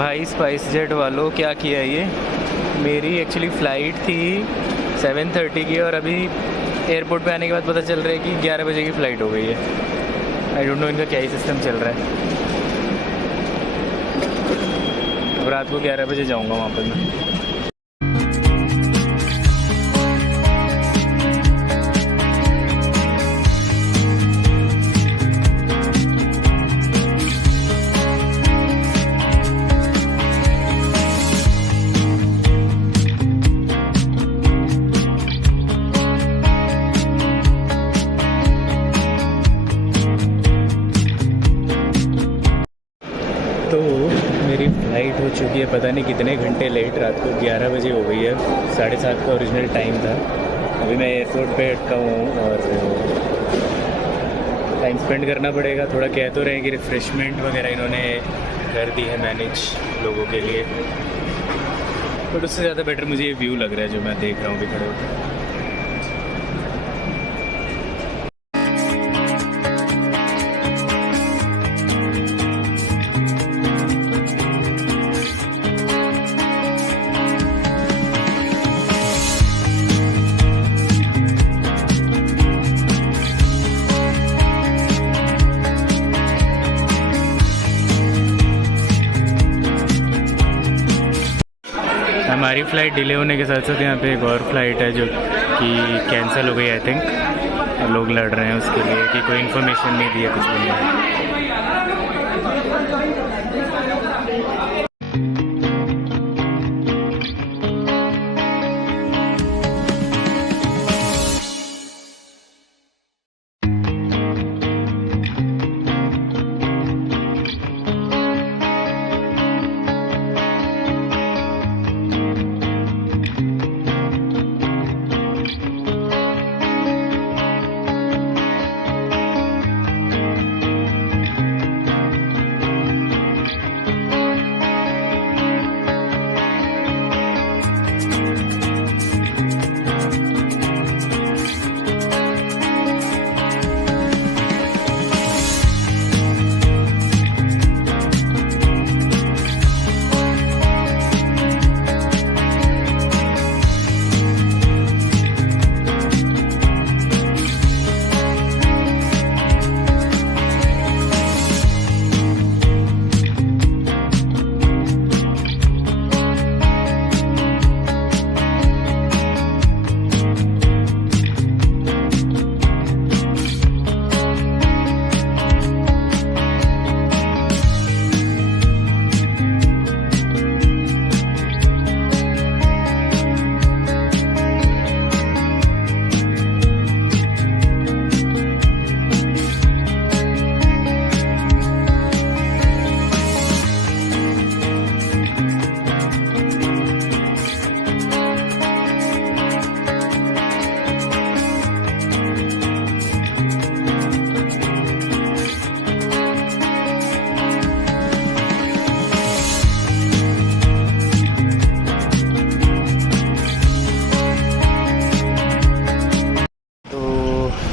भाई spice jet वालों क्या किया ये, मेरी एक्चुअली फ़्लाइट थी 7:30 की और अभी एयरपोर्ट पे आने के बाद पता चल रहा है कि 11 बजे की फ़्लाइट हो गई है। आई डोंट नो इनका क्या ही सिस्टम चल रहा है। अब रात को 11 बजे जाऊंगा वहाँ पर मैं। तो मेरी फ़्लाइट हो चुकी है पता नहीं कितने घंटे लेट, रात को 11 बजे हो गई है। 7:30 का ओरिजिनल टाइम था। अभी मैं एयरपोर्ट पे अटका हूँ और टाइम स्पेंड करना पड़ेगा। थोड़ा कह तो रहे हैं कि रिफ़्रेशमेंट वगैरह इन्होंने कर दी है मैनेज लोगों के लिए, बट उससे ज़्यादा बेटर मुझे ये व्यू लग रहा है जो मैं देख रहा हूँ अभी खड़े होकर। हमारी फ़्लाइट डिले होने के साथ साथ यहाँ पे एक और फ़्लाइट है जो कि कैंसिल हो गई आई थिंक, और लोग लड़ रहे हैं उसके लिए कि कोई इन्फॉर्मेशन नहीं दी है, कुछ भी नहीं है।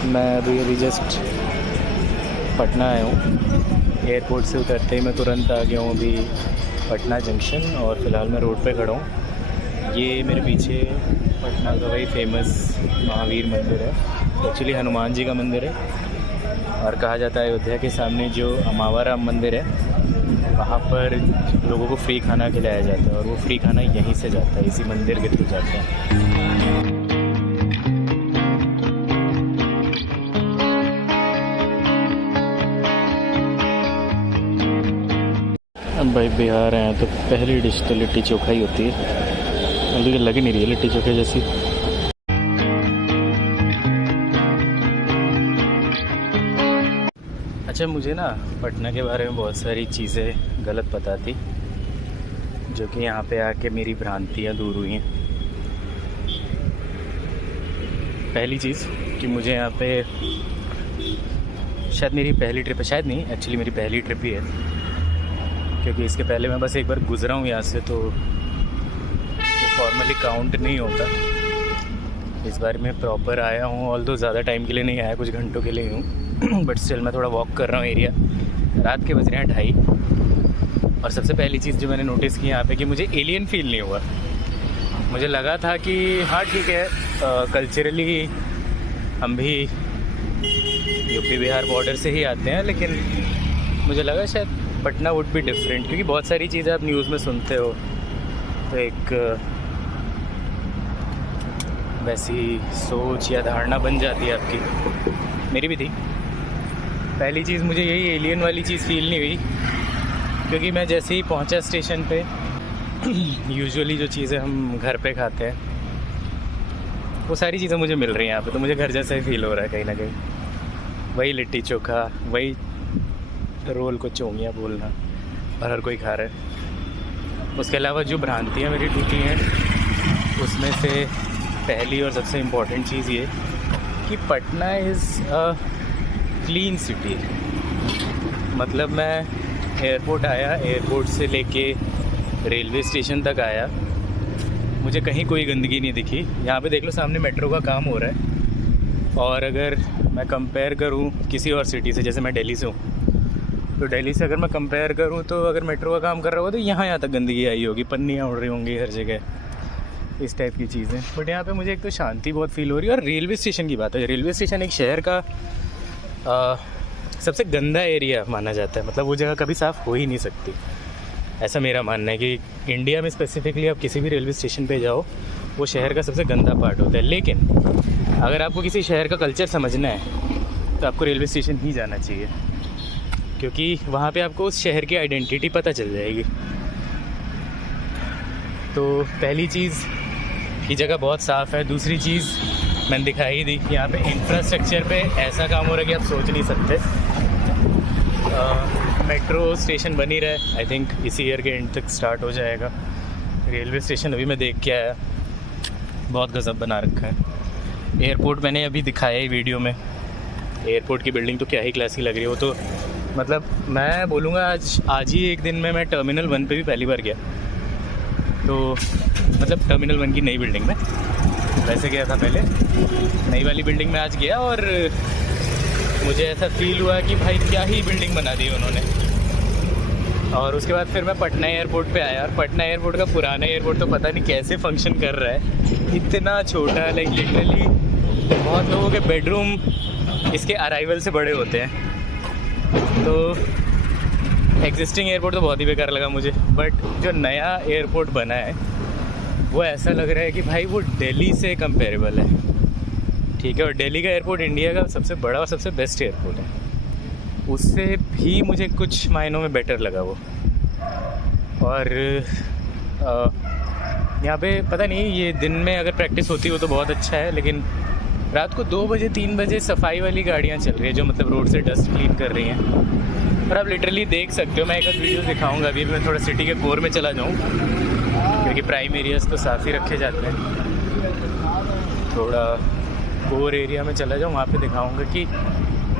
मैं अभी जस्ट पटना आया हूँ। एयरपोर्ट से उतरते ही मैं तुरंत आ गया हूँ अभी पटना जंक्शन, और फ़िलहाल मैं रोड पे खड़ा हूँ। ये मेरे पीछे पटना का वही फेमस महावीर मंदिर है, एक्चुअली हनुमान जी का मंदिर है, और कहा जाता है अयोध्या के सामने जो अमावा राम मंदिर है वहाँ पर लोगों को फ्री खाना खिलाया जाता है, और वो फ्री खाना यहीं से जाता है, इसी मंदिर के थ्रू जाता है। भाई बिहार आए तो पहली डिश तो लिट्टी चोखा ही होती है, लेकिन लग नहीं रही है लिट्टी चोखे जैसी। अच्छा, मुझे ना पटना के बारे में बहुत सारी चीज़ें गलत पता थी, जो कि यहाँ पे आके मेरी भ्रांतियाँ दूर हुई हैं। पहली चीज़ कि मुझे यहाँ पे शायद मेरी पहली ट्रिप है, शायद नहीं एक्चुअली मेरी पहली ट्रिप ही है, क्योंकि इसके पहले मैं बस एक बार गुज़रा हूँ यहाँ से, तो फॉर्मली काउंट नहीं होता। इस बार मैं प्रॉपर आया हूँ, ऑल्दो ज़्यादा टाइम के लिए नहीं आया, कुछ घंटों के लिए हूँ बट स्टिल मैं थोड़ा वॉक कर रहा हूँ एरिया, रात के बज रहे हैं 2:30 और सबसे पहली चीज़ जो मैंने नोटिस की यहाँ पे कि मुझे एलियन फील नहीं हुआ। मुझे लगा था कि हाँ ठीक है, कल्चरली हम भी यूपी बिहार बॉर्डर से ही आते हैं, लेकिन मुझे लगा शायद पटना वुड बी डिफरेंट, क्योंकि बहुत सारी चीज़ें आप न्यूज़ में सुनते हो तो एक वैसी सोच या धारणा बन जाती है आपकी, मेरी भी थी। पहली चीज़ मुझे यही एलियन वाली चीज़ फील नहीं हुई, क्योंकि मैं जैसे ही पहुंचा स्टेशन पे यूजुअली जो चीज़ें हम घर पे खाते हैं वो सारी चीज़ें मुझे मिल रही हैं यहाँ पे, तो मुझे घर जैसा ही फील हो रहा है कहीं ना कहीं। वही लिट्टी चोखा, वही रोल को चोंगियाँ बोलना और हर कोई खा रहा है। उसके अलावा जो भ्रांतियाँ मेरी टूटी हैं उसमें से पहली और सबसे इम्पॉर्टेंट चीज़ ये कि Patna is a clean city. मतलब मैं एयरपोर्ट आया, एयरपोर्ट से लेके रेलवे स्टेशन तक आया, मुझे कहीं कोई गंदगी नहीं दिखी। यहाँ पे देख लो सामने मेट्रो का काम हो रहा है, और अगर मैं कंपेयर करूँ किसी और सिटी से, जैसे मैं दिल्ली से हूँ, तो दिल्ली से अगर मैं कंपेयर करूँ तो अगर मेट्रो का काम कर रहा होगा तो यहाँ तक गंदगी आई होगी, पन्नियाँ उड़ रही होंगी हर जगह, इस टाइप की चीज़ें। बट यहाँ पे मुझे एक तो शांति बहुत फील हो रही है। और रेलवे स्टेशन की बात है, रेलवे स्टेशन एक शहर का सबसे गंदा एरिया माना जाता है, मतलब वो जगह कभी साफ़ हो ही नहीं सकती, ऐसा मेरा मानना है कि इंडिया में स्पेसिफिकली आप किसी भी रेलवे स्टेशन पे जाओ वो शहर का सबसे गंदा पार्ट होता है। लेकिन अगर आपको किसी शहर का कल्चर समझना है तो आपको रेलवे स्टेशन ही जाना चाहिए, क्योंकि वहाँ पे आपको उस शहर की आइडेंटिटी पता चल जाएगी। तो पहली चीज़, ये जगह बहुत साफ़ है। दूसरी चीज़ मैंने दिखाई दी, यहाँ पे इंफ्रास्ट्रक्चर पे ऐसा काम हो रहा है कि आप सोच नहीं सकते। मेट्रो स्टेशन बनी रहे, आई थिंक इसी ईयर के एंड तक स्टार्ट हो जाएगा। रेलवे स्टेशन अभी मैं देख के आया, बहुत गज़ब बना रखा है। एयरपोर्ट मैंने अभी दिखाया ही वीडियो में, एयरपोर्ट की बिल्डिंग तो क्या ही क्लासी लग रही है। वो तो मतलब मैं बोलूँगा आज ही एक दिन में मैं टर्मिनल 1 पे भी पहली बार गया, तो मतलब टर्मिनल 1 की नई बिल्डिंग में, वैसे गया था पहले, नई वाली बिल्डिंग में आज गया और मुझे ऐसा फील हुआ कि भाई क्या ही बिल्डिंग बना दी उन्होंने। और उसके बाद फिर मैं पटना एयरपोर्ट पे आया, और पटना एयरपोर्ट का पुराना एयरपोर्ट तो पता नहीं कैसे फंक्शन कर रहा है, इतना छोटा, लाइक लिटरली बहुत लोगों के बेडरूम इसके अराइवल से बड़े होते हैं। तो एग्जिस्टिंग एयरपोर्ट तो बहुत ही बेकार लगा मुझे, बट जो नया एयरपोर्ट बना है वो ऐसा लग रहा है कि भाई वो दिल्ली से कंपेरेबल है, ठीक है। और दिल्ली का एयरपोर्ट इंडिया का सबसे बड़ा और सबसे बेस्ट एयरपोर्ट है, उससे भी मुझे कुछ मायनों में बेटर लगा वो। और यहाँ पे पता नहीं, ये दिन में अगर प्रैक्टिस होती हो तो बहुत अच्छा है, लेकिन रात को 2 बजे 3 बजे सफाई वाली गाड़ियाँ चल रही है जो मतलब रोड से डस्ट क्लीन कर रही हैं, और आप लिटरली देख सकते हो। मैं एक वीडियो दिखाऊंगा, अभी मैं थोड़ा सिटी के कोर में चला जाऊँ, क्योंकि प्राइम एरियाज़ तो साफ़ ही रखे जाते हैं, थोड़ा कोर एरिया में चला जाऊँ, वहाँ पे दिखाऊंगा कि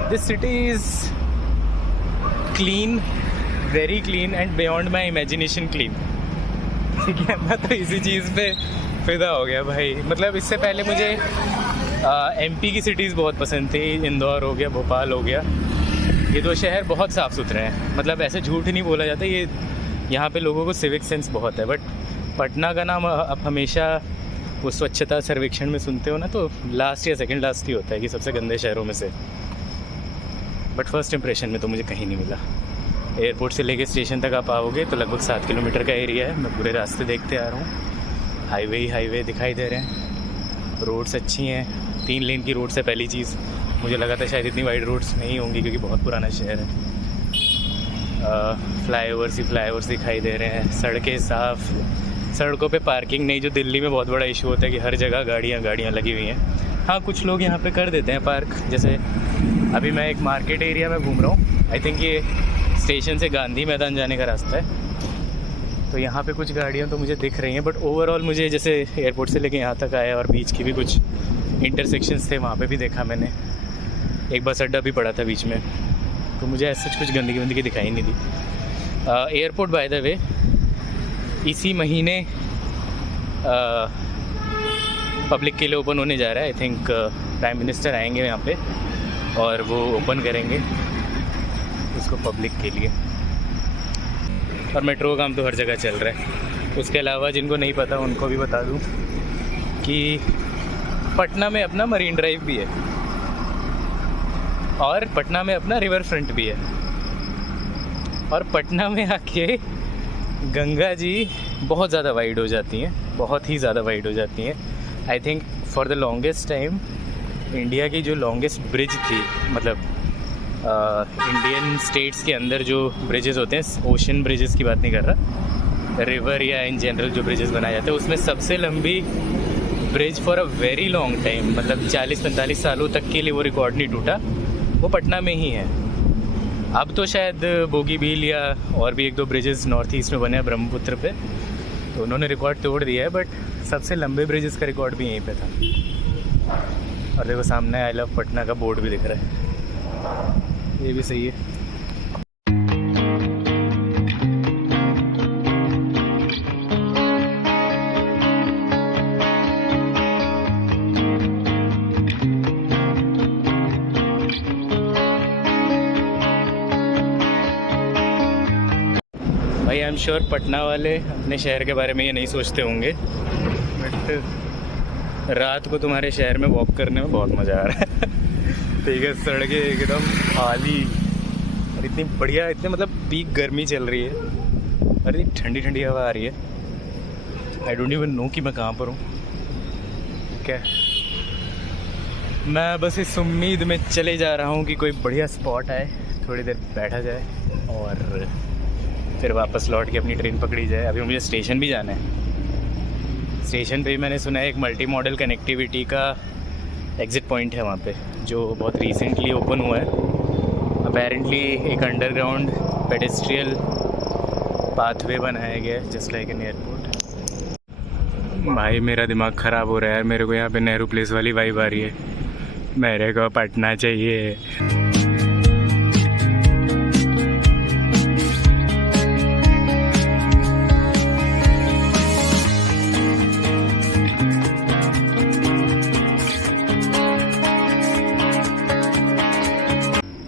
this city is clean, very clean and beyond my imagination clean, ठीक है। मैं तो इसी चीज़ पे फिदा हो गया भाई। मतलब इससे पहले मुझे एमपी की सिटीज़ बहुत पसंद थी, इंदौर हो गया, भोपाल हो गया, ये 2 शहर बहुत साफ़ सुथरे हैं, मतलब ऐसे झूठ नहीं बोला जाता, ये यहाँ पे लोगों को सिविक सेंस बहुत है। बट पटना का नाम आप हमेशा वो स्वच्छता सर्वेक्षण में सुनते हो ना, तो लास्ट या सेकंड लास्ट ही होता है कि सबसे गंदे शहरों में से। बट फर्स्ट इंप्रेशन में तो मुझे कहीं नहीं मिला। एयरपोर्ट से लेके स्टेशन तक आप आओगे तो लगभग 7 किलोमीटर का एरिया है, मैं पूरे रास्ते देखते आ रहा हूँ, हाईवे ही हाईवे दिखाई दे रहे हैं, रोड्स अच्छी हैं, 3 लेन की रोड्स है। पहली चीज़, मुझे लगा था शायद इतनी वाइड रोड्स नहीं होंगी क्योंकि बहुत पुराना शहर है। फ्लाईओवर्स ही फ्लाईओवर्स दिखाई दे रहे हैं, सड़कें साफ़, सड़कों पे पार्किंग नहीं, जो दिल्ली में बहुत बड़ा इशू होता है कि हर जगह गाड़ियाँ लगी हुई हैं। हाँ, कुछ लोग यहाँ पे कर देते हैं पार्क, जैसे अभी मैं एक मार्केट एरिया में घूम रहा हूँ, आई थिंक ये स्टेशन से गांधी मैदान जाने का रास्ता है, तो यहाँ पे कुछ गाड़ियाँ तो मुझे दिख रही हैं। बट ओवरऑल मुझे जैसे एयरपोर्ट से लेके यहाँ तक आया और बीच की भी कुछ इंटरसेक्शंस थे, वहाँ पे भी देखा मैंने, एक बस अड्डा भी पड़ा था बीच में, तो मुझे ऐसा कुछ गंदगी दिखाई नहीं दी। एयरपोर्ट बाय द वे इसी महीने पब्लिक के लिए ओपन होने जा रहा है। आई थिंक प्राइम मिनिस्टर आएंगे यहाँ पे और वो ओपन करेंगे, उसको पब्लिक के लिए। और मेट्रो का काम तो हर जगह चल रहा है। उसके अलावा जिनको नहीं पता उनको भी बता दूं कि पटना में अपना मरीन ड्राइव भी है और पटना में अपना रिवर फ्रंट भी है। और पटना में आके गंगा जी बहुत ज़्यादा वाइड हो जाती हैं, बहुत ही ज़्यादा वाइड हो जाती हैं। I think for the longest time India की जो लॉन्गेस्ट ब्रिज थी, मतलब इंडियन स्टेट्स के अंदर जो ब्रिजेस होते हैं, ओशन ब्रिजेस की बात नहीं कर रहा, रिवर या इन जनरल जो ब्रिजेस बनाए जाते हैं, उसमें सबसे लंबी bridge for a very long time, मतलब 40-45 सालों तक के लिए वो रिकॉर्ड नहीं टूटा, वो पटना में ही है। अब तो शायद बोगीबील या और भी 1-2 ब्रिजेस नॉर्थ ईस्ट में बने हैं ब्रह्मपुत्र पे, तो उन्होंने रिकॉर्ड तोड़ दिया है, बट सबसे लंबे ब्रिजेस का रिकॉर्ड भी यहीं पे था। और देखो सामने आई लव पटना का बोर्ड भी दिख रहा है, ये भी सही है। भाई आई एम श्योर पटना वाले अपने शहर के बारे में ये नहीं सोचते होंगे, बट रात को तुम्हारे शहर में वॉक करने में बहुत मज़ा आ रहा है। ठीक है, सड़कें एकदम खाली और इतनी बढ़िया, इतने मतलब पीक गर्मी चल रही है और इतनी ठंडी ठंडी हवा आ रही है। आई डोंट इवन नो कि मैं कहाँ पर हूँ। क्या मैं बस इस उम्मीद में चले जा रहा हूँ कि कोई बढ़िया स्पॉट आए, थोड़ी देर बैठा जाए और फिर वापस लौट के अपनी ट्रेन पकड़ी जाए। अभी मुझे स्टेशन भी जाना है। स्टेशन पे भी मैंने सुना है एक मल्टी मॉडल कनेक्टिविटी का एग्ज़िट पॉइंट है वहाँ पे, जो बहुत रिसेंटली ओपन हुआ है। अपेरेंटली एक अंडरग्राउंड पेडेस्ट्रियल पाथवे बनाया गया है, जस्ट लाइक एन एयरपोर्ट। भाई मेरा दिमाग ख़राब हो रहा है, मेरे को यहाँ पे नेहरू प्लेस वाली वाइब आ रही है। मेरे को पटना चाहिए।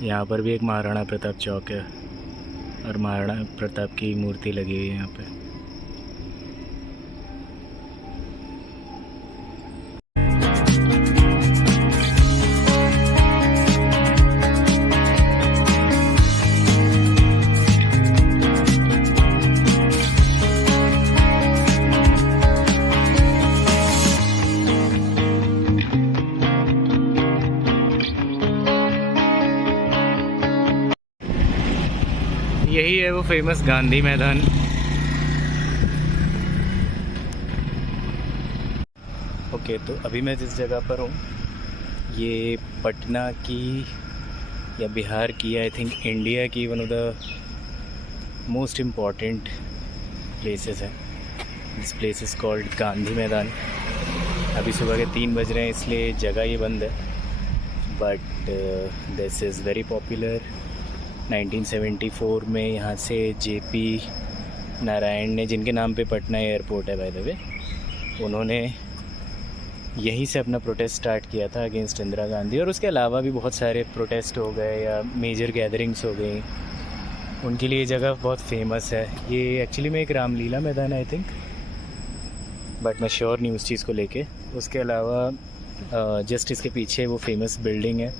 यहाँ पर भी एक महाराणा प्रताप चौक है और महाराणा प्रताप की मूर्ति लगी हुई है यहाँ पे। यही है वो फेमस गांधी मैदान। ओके, तो अभी मैं जिस जगह पर हूँ ये पटना की या बिहार की, आई थिंक इंडिया की one of the most important places है। This place is called Gandhi Maidan. अभी सुबह के 3 बज रहे हैं, इसलिए जगह ये बंद है, but this is very popular. 1974 में यहाँ से जेपी नारायण ने, जिनके नाम पे पटना एयरपोर्ट है बाय द वे, उन्होंने यहीं से अपना प्रोटेस्ट स्टार्ट किया था अगेंस्ट इंदिरा गांधी। और उसके अलावा भी बहुत सारे प्रोटेस्ट हो गए या मेजर गैदरिंग्स हो गई, उनके लिए जगह बहुत फेमस है। ये एक्चुअली में एक रामलीला मैदान है आई थिंक, बट मैं श्योर नहीं उस चीज़ को लेके। उसके अलावा जस्ट इसके पीछे वो फेमस बिल्डिंग है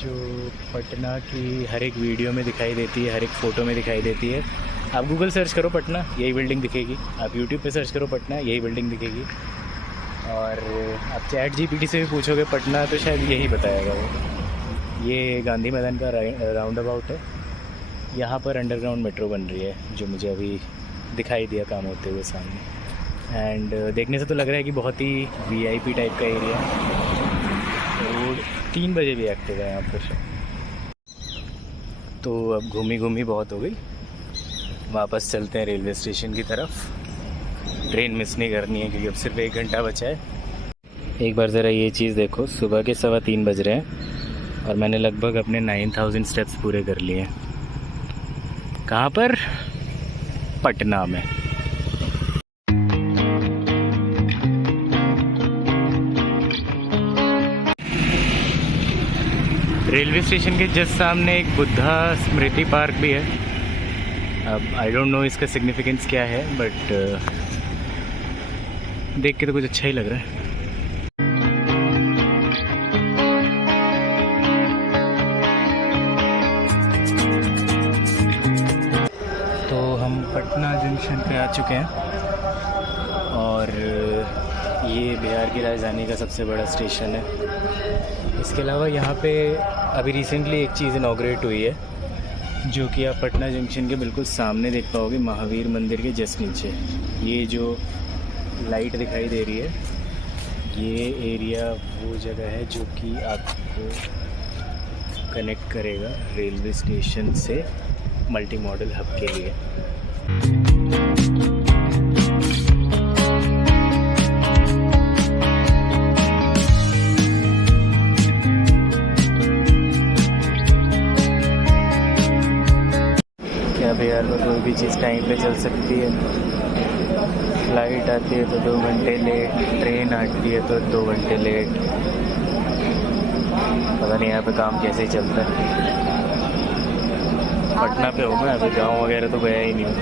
जो पटना की हर एक वीडियो में दिखाई देती है, हर एक फ़ोटो में दिखाई देती है। आप गूगल सर्च करो पटना, यही बिल्डिंग दिखेगी। आप यूट्यूब पे सर्च करो पटना, यही बिल्डिंग दिखेगी। और आप चैट जीपीटी से भी पूछोगे पटना तो शायद यही बताएगा वो। ये गांधी मैदान का राउंड अबाउट है। यहाँ पर अंडरग्राउंड मेट्रो बन रही है, जो मुझे अभी दिखाई दिया काम होते हुए सामने। एंड देखने से तो लग रहा है कि बहुत ही वीआईपी टाइप का एरिया है। रोड 3 बजे भी एक्टिव है यहाँ पर। तो अब घूमी बहुत हो गई, वापस चलते हैं रेलवे स्टेशन की तरफ। ट्रेन मिस नहीं करनी है क्योंकि अब सिर्फ 1 घंटा बचा है। एक बार ज़रा ये चीज़ देखो, सुबह के 3:15 बज रहे हैं और मैंने लगभग अपने 9000 स्टेप्स पूरे कर लिए हैं। कहाँ पर? पटना में। रेलवे स्टेशन के जस्ट सामने एक बुद्धा स्मृति पार्क भी है। अब आई डोंट नो इसका सिग्निफिकेंस क्या है, बट देख के तो कुछ अच्छा ही लग रहा है। तो हम पटना जंक्शन पे आ चुके हैं और ये बिहार की राजधानी का सबसे बड़ा स्टेशन है। इसके अलावा यहाँ पे अभी रिसेंटली एक चीज़ इनॉग्रेट हुई है जो कि आप पटना जंक्शन के बिल्कुल सामने देख पाओगे, महावीर मंदिर के जस्ट नीचे। ये जो लाइट दिखाई दे रही है, ये एरिया वो जगह है जो कि आपको कनेक्ट करेगा रेलवे स्टेशन से मल्टी मॉडल हब के लिए। क्या बिहार में कोई भी चीज़ टाइम पे चल सकती है? फ्लाइट आती है तो 2 घंटे लेट, ट्रेन आती है तो 2 घंटे लेट। पता नहीं यहाँ पे काम कैसे चलता है। पटना पे हूँ मैं, अभी गाँव वगैरह तो गया ही नहीं हूँ।